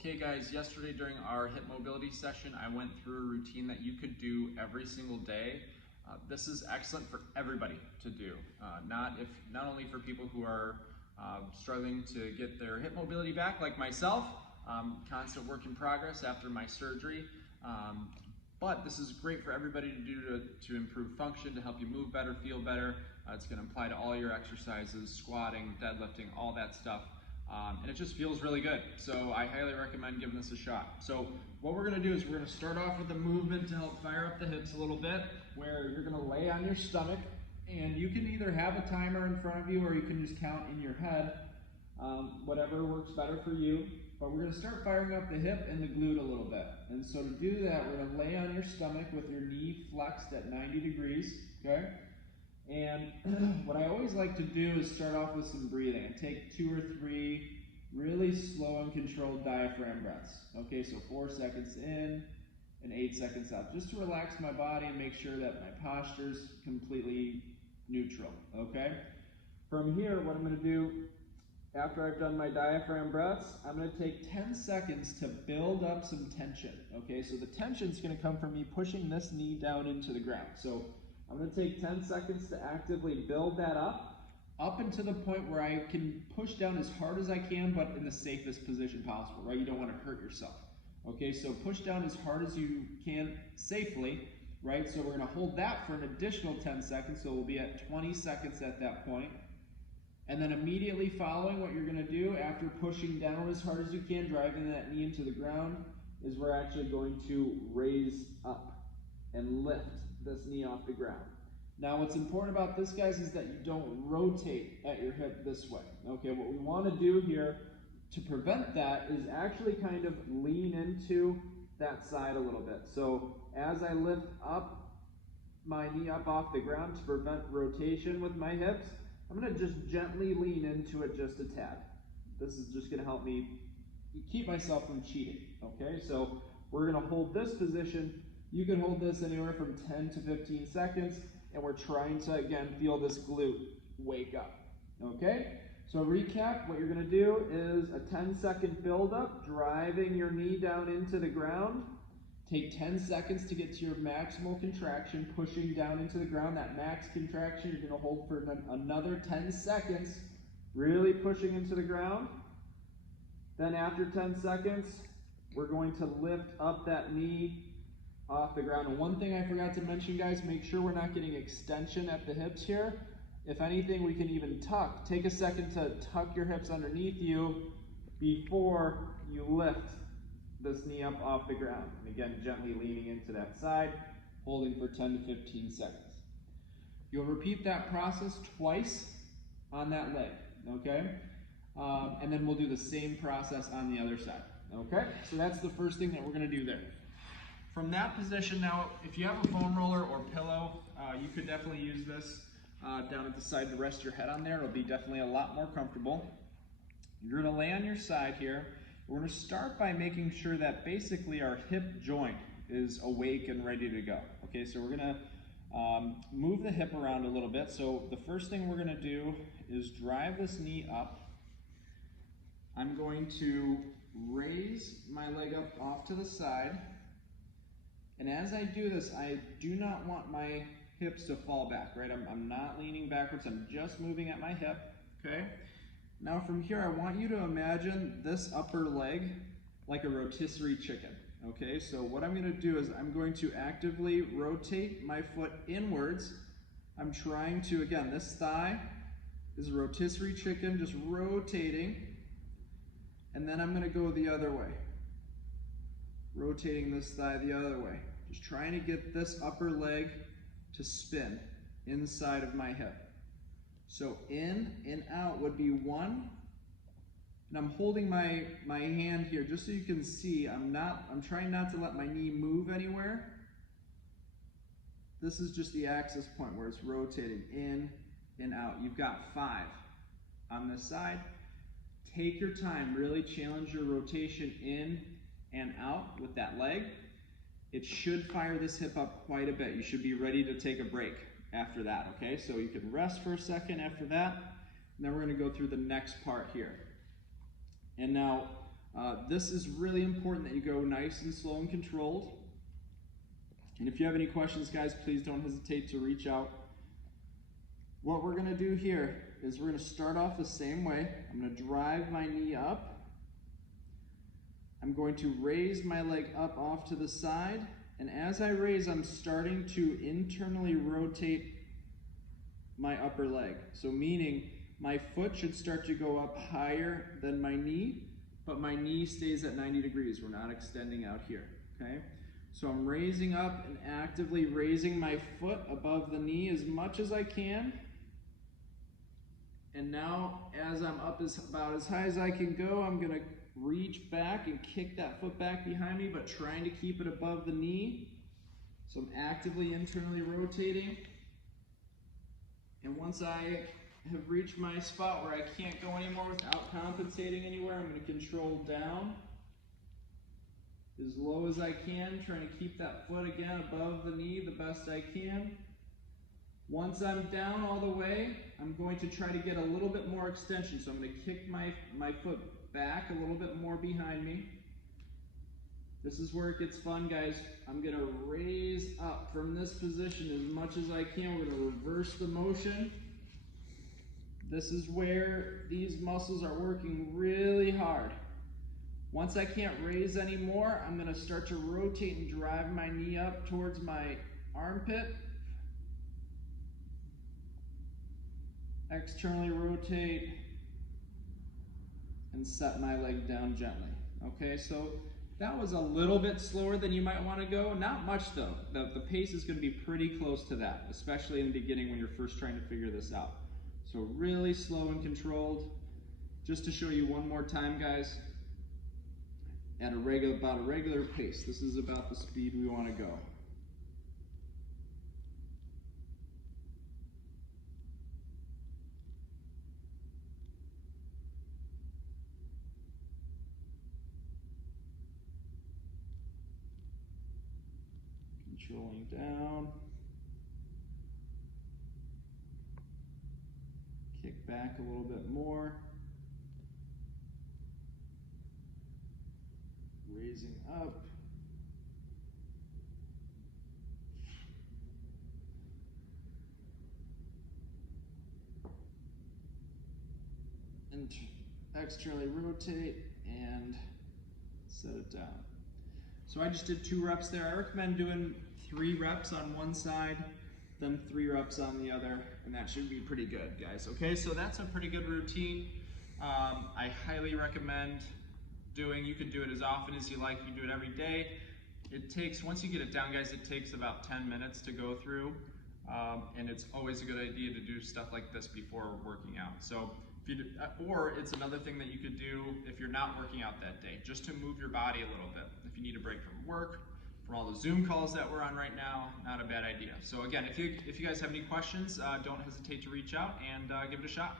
Okay guys, yesterday during our hip mobility session, I went through a routine that you could do every single day. This is excellent for everybody to do, not only for people who are struggling to get their hip mobility back like myself, constant work in progress after my surgery, but this is great for everybody to do to improve function, to help you move better, feel better. It's going to apply to all your exercises, squatting, deadlifting, all that stuff. And it just feels really good. So I highly recommend giving this a shot. So what we're going to do is we're going to start off with a movement to help fire up the hips a little bit, where you're going to lay on your stomach, and you can either have a timer in front of you or you can just count in your head, whatever works better for you. But we're going to start firing up the hip and the glute a little bit. And so to do that, we're going to lay on your stomach with your knee flexed at 90 degrees, okay? And what I always like to do is start off with some breathing and take 2 or 3 really slow and controlled diaphragm breaths. Okay, so 4 seconds in and 8 seconds out, just to relax my body and make sure that my posture's completely neutral, okay? From here, what I'm going to do, after I've done my diaphragm breaths, I'm going to take 10 seconds to build up some tension, okay? So the tension's going to come from me pushing this knee down into the ground. So I'm going to take 10 seconds to actively build that up into the point where I can push down as hard as I can, but in the safest position possible, right? You don't want to hurt yourself. Okay, so push down as hard as you can safely, right? So we're going to hold that for an additional 10 seconds, so we'll be at 20 seconds at that point. And then immediately following, what you're going to do after pushing down as hard as you can, driving that knee into the ground, is we're actually going to raise up and lift this knee off the ground. Now what's important about this, guys, is that you don't rotate at your hip this way. Okay, what we want to do here to prevent that is actually kind of lean into that side a little bit. So as I lift up my knee up off the ground to prevent rotation with my hips, I'm going to just gently lean into it just a tad. This is just going to help me keep myself from cheating. Okay, so we're going to hold this position. You can hold this anywhere from 10 to 15 seconds, and we're trying to, again, feel this glute wake up, okay? So recap, what you're gonna do is a 10-second build-up, driving your knee down into the ground. Take 10 seconds to get to your maximal contraction, pushing down into the ground. That max contraction, you're gonna hold for another 10 seconds, really pushing into the ground. Then after 10 seconds, we're going to lift up that knee off the ground. And one thing I forgot to mention, guys, make sure we're not getting extension at the hips here. If anything, we can even tuck. Take a second to tuck your hips underneath you before you lift this knee up off the ground. And again, gently leaning into that side, holding for 10 to 15 seconds. You'll repeat that process twice on that leg, okay? And then we'll do the same process on the other side, okay? So that's the first thing that we're gonna do there. From that position now, if you have a foam roller or pillow, you could definitely use this down at the side to rest your head on there. It'll be definitely a lot more comfortable. You're going to lay on your side here. We're going to start by making sure that basically our hip joint is awake and ready to go. Okay, so we're going to move the hip around a little bit. So the first thing we're going to do is drive this knee up. I'm going to raise my leg up off to the side. And as I do this, I do not want my hips to fall back, right? I'm not leaning backwards, I'm just moving at my hip, okay? Now from here, I want you to imagine this upper leg like a rotisserie chicken, okay? So what I'm gonna do is I'm going to actively rotate my foot inwards. I'm trying to, again, this thigh is a rotisserie chicken, just rotating, and then I'm gonna go the other way. Rotating this thigh the other way. Just trying to get this upper leg to spin inside of my hip. So in and out would be 1. And I'm holding my hand here just so you can see. I'm trying not to let my knee move anywhere. This is just the axis point where it's rotating in and out. You've got 5 on this side. Take your time, really challenge your rotation in and out with that leg. It should fire this hip up quite a bit. You should be ready to take a break after that, okay? So you can rest for a second after that, and then we're gonna go through the next part here. And now, This is really important that you go nice and slow and controlled. And if you have any questions, guys, please don't hesitate to reach out. What we're gonna do here is we're gonna start off the same way. I'm gonna drive my knee up. I'm going to raise my leg up off to the side. And as I raise, I'm starting to internally rotate my upper leg. So meaning my foot should start to go up higher than my knee, but my knee stays at 90 degrees. We're not extending out here, okay? So I'm raising up and actively raising my foot above the knee as much as I can. And now, as I'm up about as high as I can go, I'm gonna reach back and kick that foot back behind me, but trying to keep it above the knee. So I'm actively internally rotating. And once I have reached my spot where I can't go anymore without compensating anywhere, I'm gonna control down as low as I can, trying to keep that foot again above the knee the best I can. Once I'm down all the way, I'm going to try to get a little bit more extension. So I'm going to kick my foot back a little bit more behind me. This is where it gets fun, guys. I'm going to raise up from this position as much as I can. We're going to reverse the motion. This is where these muscles are working really hard. Once I can't raise anymore, I'm going to start to rotate and drive my knee up towards my armpit. Externally rotate and set my leg down gently. Okay, so that was a little bit slower than you might want to go. Not much though. The pace is going to be pretty close to that, especially in the beginning when you're first trying to figure this out. So really slow and controlled. Just to show you one more time, guys, at about a regular pace. This is about the speed we want to go. Controlling down. Kick back a little bit more. Raising up. And externally rotate and set it down. So I just did 2 reps there. I recommend doing 3 reps on one side, then 3 reps on the other, and that should be pretty good, guys. Okay, so that's a pretty good routine. I highly recommend doing. You can do it as often as you like. You can do it every day. It takes, once you get it down, guys, it takes about 10 minutes to go through, and it's always a good idea to do stuff like this before working out. So, or it's another thing that you could do if you're not working out that day, just to move your body a little bit. If you need a break from work, from all the Zoom calls that we're on right now, not a bad idea. So again, if you guys have any questions, don't hesitate to reach out and give it a shot.